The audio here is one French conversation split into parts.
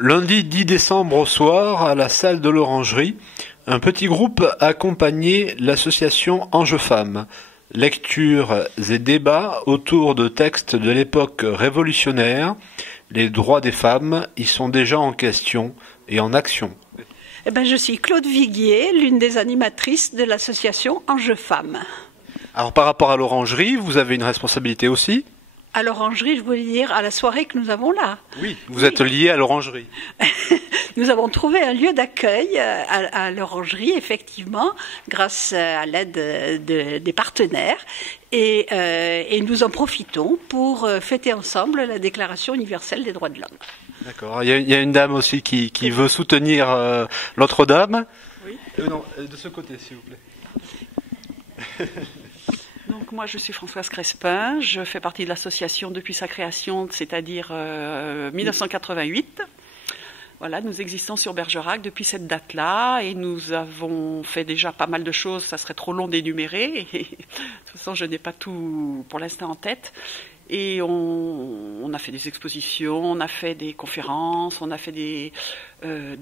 Lundi 10 décembre au soir, à la salle de l'Orangerie, un petit groupe a accompagné l'association Ange Femmes. Lectures et débats autour de textes de l'époque révolutionnaire. Les droits des femmes y sont déjà en question et en action. Je suis Claude Viguier, l'une des animatrices de l'association Ange Femmes. Alors par rapport à l'Orangerie, vous avez une responsabilité aussi ? À l'Orangerie, je voulais dire à la soirée que nous avons là. Oui, vous êtes lié à l'Orangerie. Nous avons trouvé un lieu d'accueil à l'Orangerie, effectivement, grâce à l'aide des partenaires. Et nous en profitons pour fêter ensemble la Déclaration universelle des droits de l'homme. D'accord. Il y a une dame aussi qui veut soutenir l'autre dame. Oui. Non, de ce côté, s'il vous plaît. Donc moi je suis Françoise Crespin, je fais partie de l'association depuis sa création, c'est-à-dire 1988. Voilà, nous existons sur Bergerac depuis cette date-là et nous avons fait déjà pas mal de choses, ça serait trop long d'énumérer. De toute façon, je n'ai pas tout pour l'instant en tête. Et on a fait des expositions, on a fait des conférences, on a fait des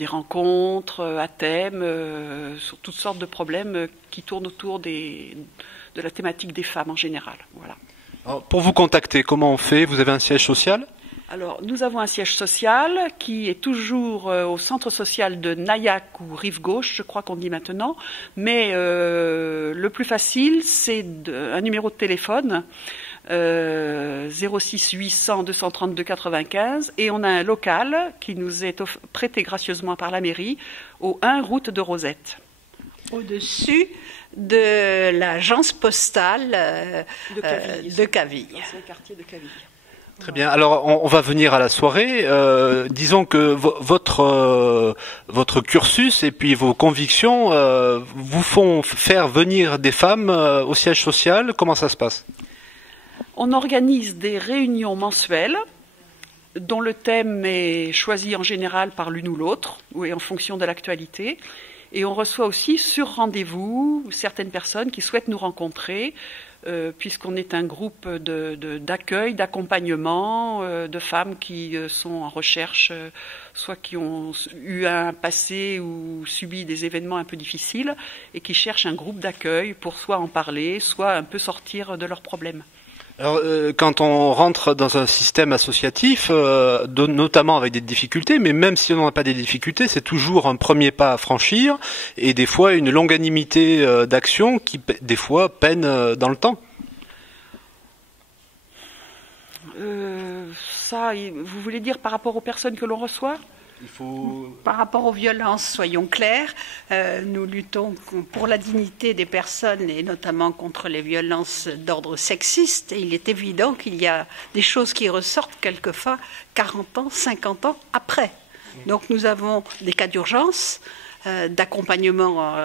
rencontres à thème sur toutes sortes de problèmes qui tournent autour de la thématique des femmes en général. Voilà. Alors, pour vous contacter, comment on fait ? Vous avez un siège social ? Alors, nous avons un siège social qui est toujours au centre social de Nayac ou Rive-Gauche, je crois qu'on dit maintenant. Mais le plus facile, c'est un numéro de téléphone, 06 800 232 95. Et on a un local qui nous est prêté gracieusement par la mairie au 1 route de Rosette. Au-dessus de l'agence postale de Caville. C'est le quartier de Caville. Très bien. Alors, on va venir à la soirée. Disons que votre cursus et puis vos convictions vous font faire venir des femmes au siège social. Comment ça se passe ? On organise des réunions mensuelles dont le thème est choisi en général par l'une ou l'autre, ou en fonction de l'actualité. Et on reçoit aussi sur rendez-vous certaines personnes qui souhaitent nous rencontrer, puisqu'on est un groupe d'accueil, d'accompagnement de femmes qui sont en recherche, soit qui ont eu un passé ou subi des événements un peu difficiles, et qui cherchent un groupe d'accueil pour soit en parler, soit un peu sortir de leurs problèmes. Alors, quand on rentre dans un système associatif, notamment avec des difficultés, mais même si on n'a pas des difficultés, c'est toujours un premier pas à franchir, et des fois une longanimité d'action qui, des fois, peine dans le temps. Ça, vous voulez dire par rapport aux personnes que l'on reçoit ? Par rapport aux violences, soyons clairs, nous luttons pour la dignité des personnes et notamment contre les violences d'ordre sexiste. Et il est évident qu'il y a des choses qui ressortent quelquefois 40 ans, 50 ans après. Donc nous avons des cas d'urgence, d'accompagnement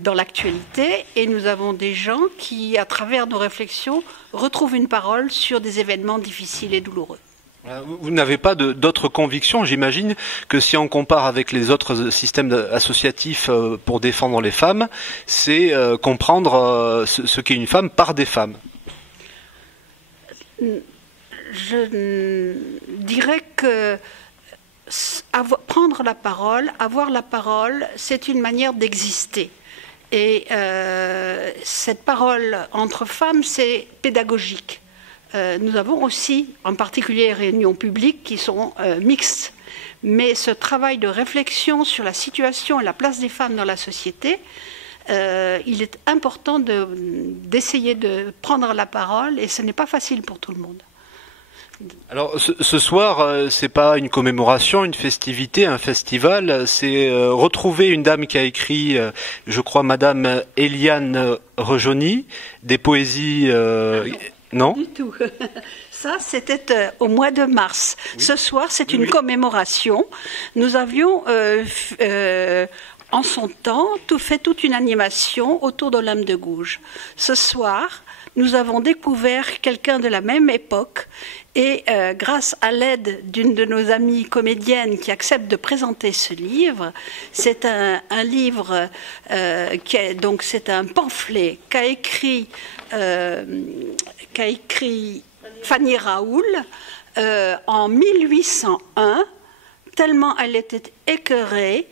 dans l'actualité, et nous avons des gens qui, à travers nos réflexions, retrouvent une parole sur des événements difficiles et douloureux. Vous n'avez pas d'autres convictions, j'imagine, que si on compare avec les autres systèmes associatifs pour défendre les femmes, c'est comprendre ce qu'est une femme par des femmes. Je dirais que prendre la parole, avoir la parole, c'est une manière d'exister. Et cette parole entre femmes, c'est pédagogique. Nous avons aussi, en particulier, réunions publiques qui sont mixtes. Mais ce travail de réflexion sur la situation et la place des femmes dans la société, il est important d'essayer de prendre la parole, et ce n'est pas facile pour tout le monde. Alors ce soir, c'est pas une commémoration, une festivité, un festival, c'est retrouver une dame qui a écrit, je crois, Madame Eliane Rejoni, des poésies... Non du tout. Ça, c'était au mois de mars. Oui. Ce soir, c'est une commémoration. Nous avions, en son temps, fait toute une animation autour de l'âme de Gouges. Ce soir, nous avons découvert quelqu'un de la même époque, et grâce à l'aide d'une de nos amies comédiennes qui accepte de présenter ce livre, c'est un livre, donc c'est un pamphlet qu'a écrit Fanny Raoul en 1801 tellement elle était écœurée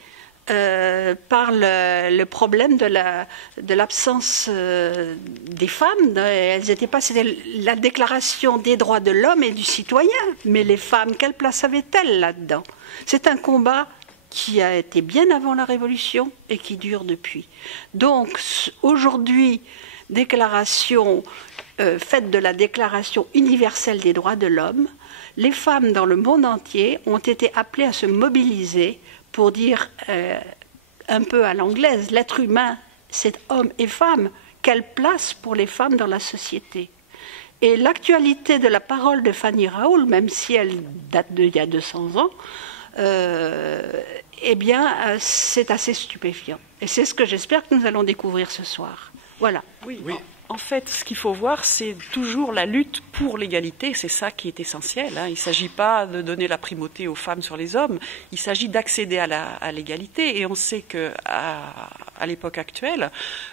par le problème de l'absence des femmes. Elles étaient pas, c'était la déclaration des droits de l'homme et du citoyen. Mais les femmes, quelle place avaient-elles là-dedans? C'est un combat qui a été bien avant la Révolution et qui dure depuis. Donc aujourd'hui, déclaration faite de la Déclaration universelle des droits de l'homme, les femmes dans le monde entier ont été appelées à se mobiliser pour dire un peu à l'anglaise, l'être humain, c'est homme et femme. Quelle place pour les femmes dans la société? Et l'actualité de la parole de Fanny Raoul, même si elle date d'il y a 200 ans, eh bien, c'est assez stupéfiant. Et c'est ce que j'espère que nous allons découvrir ce soir. Voilà. Oui. En fait, ce qu'il faut voir, c'est toujours la lutte pour l'égalité. C'est ça qui est essentiel. Il ne s'agit pas de donner la primauté aux femmes sur les hommes. Il s'agit d'accéder à l'égalité. Et on sait qu'à l'époque actuelle,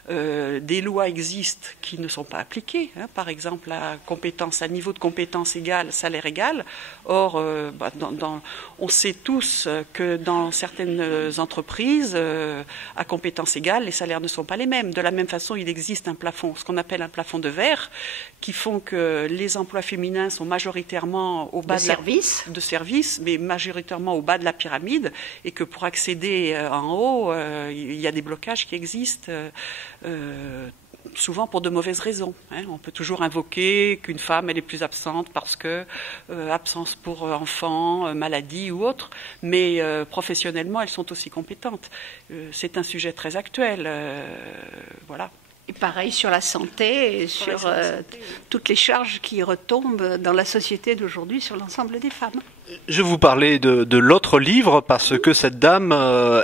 des lois existent qui ne sont pas appliquées. Par exemple, à niveau de compétence égale, salaire égal. Or, on sait tous que dans certaines entreprises, à compétence égale, les salaires ne sont pas les mêmes. De la même façon, il existe un plafond, ce qu'on appelle un plafond de verre, qui font que les emplois féminins sont majoritairement au bas de service, mais majoritairement au bas de la pyramide, et que pour accéder en haut, il y a des blocages qui existent, souvent pour de mauvaises raisons. On peut toujours invoquer qu'une femme elle est plus absente parce que absence pour enfant, maladie ou autre, mais professionnellement elles sont aussi compétentes. C'est un sujet très actuel. Voilà. Et pareil sur la santé et sur toutes les charges qui retombent dans la société d'aujourd'hui sur l'ensemble des femmes. Je vous parlais de l'autre livre parce que cette dame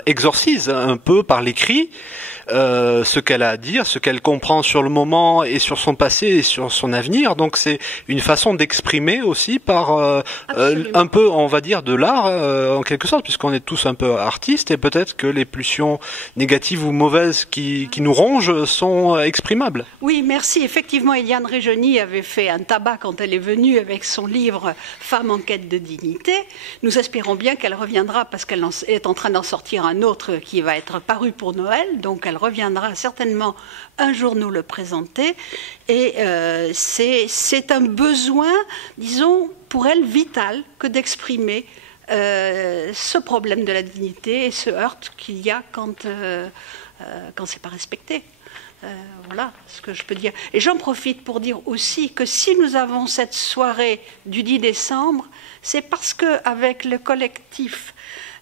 exorcise un peu par l'écrit ce qu'elle a à dire, ce qu'elle comprend sur le moment et sur son passé et sur son avenir. Donc c'est une façon d'exprimer aussi par un peu, on va dire, de l'art en quelque sorte, puisqu'on est tous un peu artistes et peut-être que les pulsions négatives ou mauvaises qui nous rongent sont exprimables. Oui, merci. Effectivement, Eliane Réjoni avait fait un tabac quand elle est venue avec son livre « Femmes en quête de dignité ». Nous espérons bien qu'elle reviendra parce qu'elle est en train d'en sortir un autre qui va être paru pour Noël. Donc elle reviendra certainement un jour nous le présenter. Et c'est un besoin, disons, pour elle vital que d'exprimer ce problème de la dignité et ce heurt qu'il y a quand c'est pas respecté. Voilà ce que je peux dire. Et j'en profite pour dire aussi que si nous avons cette soirée du 10 décembre, c'est parce qu'avec le collectif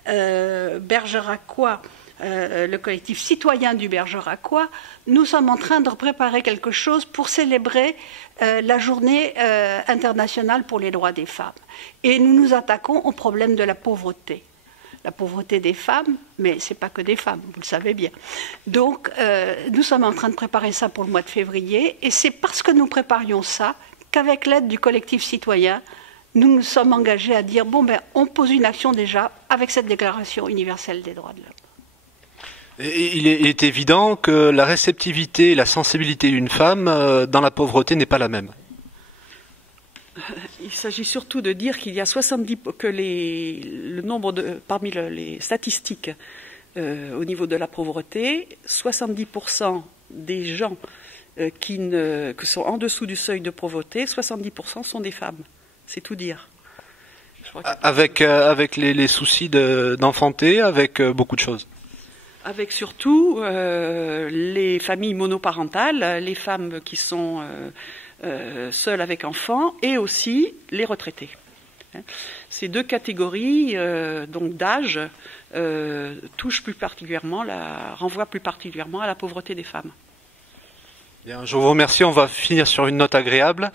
bergeracois, le collectif citoyen du Bergeracois, nous sommes en train de préparer quelque chose pour célébrer la journée internationale pour les droits des femmes. Et nous nous attaquons au problème de la pauvreté. La pauvreté des femmes, mais ce n'est pas que des femmes, vous le savez bien. Donc, nous sommes en train de préparer ça pour le mois de février, et c'est parce que nous préparions ça qu'avec l'aide du collectif citoyen, nous nous sommes engagés à dire, on pose une action déjà avec cette Déclaration universelle des droits de l'homme. Il est évident que la réceptivité et la sensibilité d'une femme dans la pauvreté n'est pas la même. Il s'agit surtout de dire qu'il y a 70 que le nombre parmi les statistiques au niveau de la pauvreté, 70% des gens qui sont en dessous du seuil de pauvreté, 70% sont des femmes. C'est tout dire. Avec les soucis d'enfanter, avec beaucoup de choses. Avec surtout les familles monoparentales, les femmes qui sont seuls avec enfants, et aussi les retraités. Ces deux catégories donc d'âge renvoient plus particulièrement à la pauvreté des femmes. Bien, je vous remercie. On va finir sur une note agréable,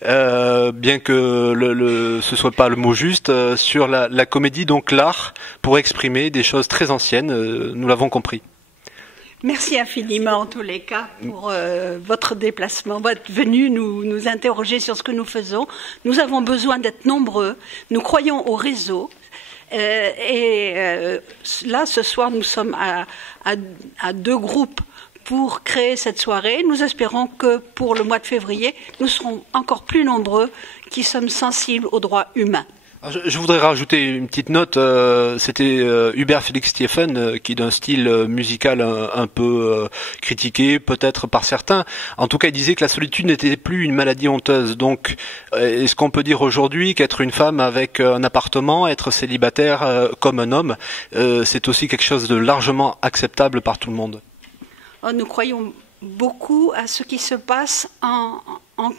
bien que ce soit pas le mot juste, sur la comédie, donc l'art pour exprimer des choses très anciennes. Nous l'avons compris. Merci infiniment en tous les cas pour votre déplacement, votre venue nous interroger sur ce que nous faisons. Nous avons besoin d'être nombreux, nous croyons au réseau. Là, ce soir, nous sommes à deux groupes pour créer cette soirée. Nous espérons que pour le mois de février, nous serons encore plus nombreux qui sommes sensibles aux droits humains. Je voudrais rajouter une petite note. C'était Hubert Félix Stieffen qui, d'un style musical un peu critiqué, peut-être par certains, en tout cas, il disait que la solitude n'était plus une maladie honteuse. Donc, est-ce qu'on peut dire aujourd'hui qu'être une femme avec un appartement, être célibataire comme un homme, c'est aussi quelque chose de largement acceptable par tout le monde? Nous croyons beaucoup à ce qui se passe en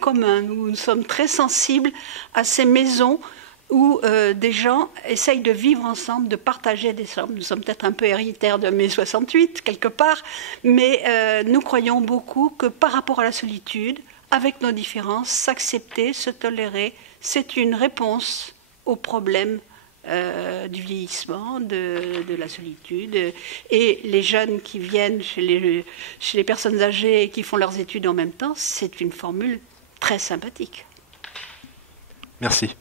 commun. Nous sommes très sensibles à ces maisons où des gens essayent de vivre ensemble, de partager des sommes. Nous sommes peut-être un peu héritaires de mai 68, quelque part, mais nous croyons beaucoup que par rapport à la solitude, avec nos différences, s'accepter, se tolérer, c'est une réponse aux problèmes du vieillissement, de la solitude. Et les jeunes qui viennent chez les personnes âgées et qui font leurs études en même temps, c'est une formule très sympathique. Merci.